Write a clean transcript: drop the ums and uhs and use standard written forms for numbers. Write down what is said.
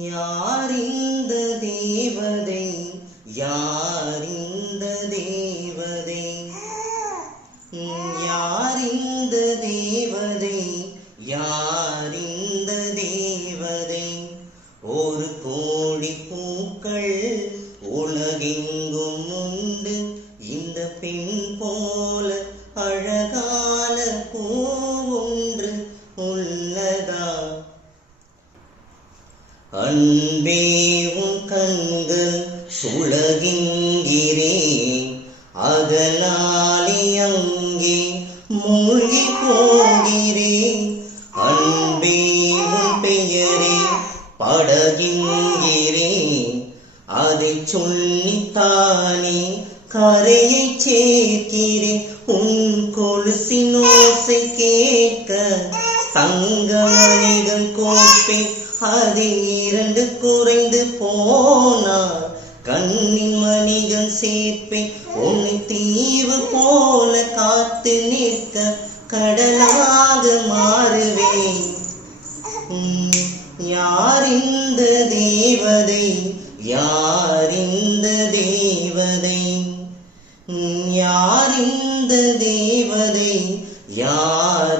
யாரிந்த தேவதை, யாரிந்த தேவதை, யாரிந்த தேவதை, யாரிந்த தேவதை. ஒரு கோடி பூக்கள் உலகெங்கும் உண்டு, இந்த பெண் போல அழகான பூ ஒன்று உள்ளதா? அன்பே உன் கண்கள் சுழகின்றேன், அதனாலே அங்கே மூழ்கி போகிறேன். அன்பே உன் பெயரே படகின்றேன், அதை சொல்லித்தானே கரையை சேர்க்கிறேன். உன் கொலுசின் ஓசை கேட்க தங்கமணிகள் கோப்பேன், அது இரண்டு குறைந்து போனார் கண்ணின் மணிகள் சேர்ப்பேன். உன்னை தீவு போல காத்து நிற்க கடலாக மாறுவேன். யாரிந்த தேவதை, யாரிந்த தேவதை, யாரிந்த தேவதை, யார்